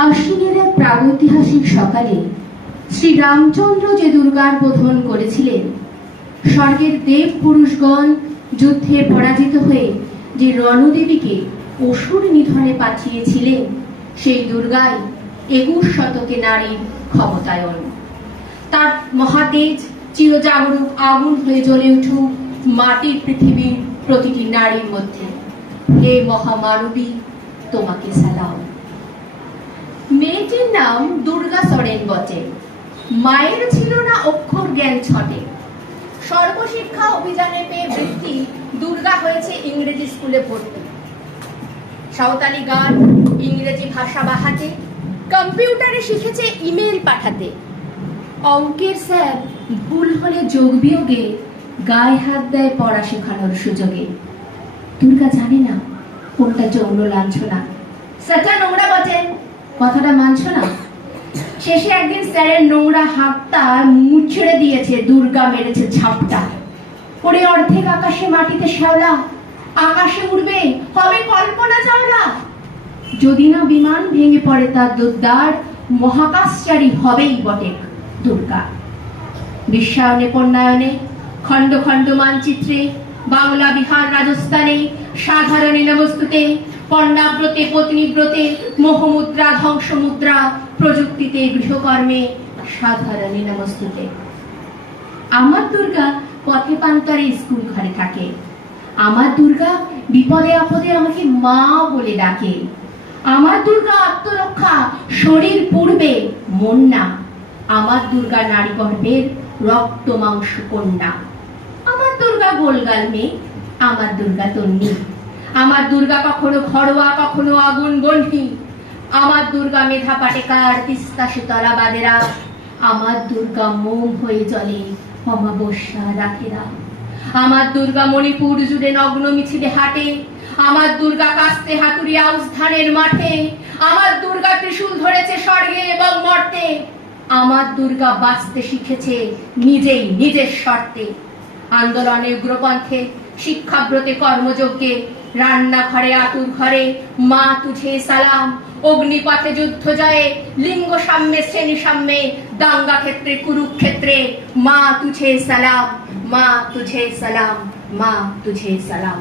আশ্বিনের এক প্রাগৈতিহাসিক সকালে শ্রীরামচন্দ্র যে দুর্গার বোধন করেছিলেন, স্বর্গের দেব পুরুষগণ যুদ্ধে পরাজিত হয়ে যে রণদেবীকে অসুর নিধনে পাঠিয়েছিলেন, সেই দুর্গাই 21 শতকে নারীর ক্ষমতায়ন। তার মহাতেজ চিরজাগরুক আগুন হয়ে জ্বলে উঠুক মাটির পৃথিবীর প্রতিটি নারীর মধ্যে। হে মহামানবী, তোমাকে সালাম। মেয়েটির নাম দুর্গা সরেন বটে। মায়ের ছিল না অক্ষর জ্ঞান ছটে। সর্বশিক্ষা অভিযানে পেয়ে বৃত্তি দুর্গা হয়েছে ইংরেজি স্কুলে ভর্তি। সাঁওতালি গান, ইংরেজি ভাষা বাহাতে, কম্পিউটারে শিখেছে ইমেল পাঠাতে। অঙ্কের স্যার ভুল হলে যোগ বিয়োগে গায়ে হাত দেয় পড়া শেখানোর সুযোগে। দুর্গা জানে না কোনটা যৌন লাঞ্ছনা। স্যারটা নোংরা বটেন, কথাটা মানছ না। শেষে একদিন স্যারের নোংরা হাতটা মুছড়ে দিয়েছে, দুর্গা মেরেছে ঝাপটা। ওরে অর্ধেক আকাশে মাটিতে শ্যাওলা, আকাশে উড়বে হবে কল্পনা চাওলা। যদি না বিমান ভেঙে পড়ে তার দুর্দার, মহাকাশচারী হবেই বটে দুর্গা। বিশ্বায়নে পণ্যায়নে, খণ্ড খণ্ড মানচিত্রে, বাংলা বিহার রাজস্থানে, সাধারণে নমস্তুতে, পণ্যাব্রতে পত্নীব্রতে, মোহমুদ্রা ধ্বংসমুদ্রা, প্রযুক্তিতে গৃহকর্মে, সাধারণে নমস্তুতে। আমার দুর্গা পথে পান্তরে স্কুল ঘরে থাকে। আমার দুর্গা বিপদে আপদে আমাকে মা বলে ডাকে। আমার দুর্গা আত্মরক্ষা, শরীর পূর্বে মন না। আমার দুর্গা নারী গর্ভের রক্ত মাংস কন্যা। আমার দুর্গা গোলগাল মেয়ে, আমার দুর্গা তন্নি। আমার দুর্গা কখনো ঘরোয়া, কখনো আগুন বহ্নি। আমার দুর্গা মেধা পাটেকার, তিস্তা সুতলা বাদেরা। আমার দুর্গা মোম হয়ে জ্বলে অমাবস্যা রাতেরা। আমার দুর্গা মণিপুর জুড়ে নগ্ন মিছিলে হাঁটে। আমার দুর্গা কাস্তে হাতুড়ি আউশ ধানের মাঠে। আমার দুর্গা ত্রিশূল ধরেছে স্বর্গে এবং মর্তে। আমার দুর্গা বাঁচতে শিখেছে নিজেই নিজের শর্তে। আন্দোলনে উগ্রপন্থে, শিক্ষাব্রতে কর্মযজ্ঞে, রান্নাঘরে আতুর ঘরে মা তুঝে সালাম। অগ্নিপথে যুদ্ধ জয়ে, লিঙ্গ সাম্যে শ্রেণী সাম্যে, দাঙ্গা ক্ষেত্রে কুরুক্ষেত্রে মা তুঝে সালাম, মা তুঝে সালাম, মা তুঝে সালাম।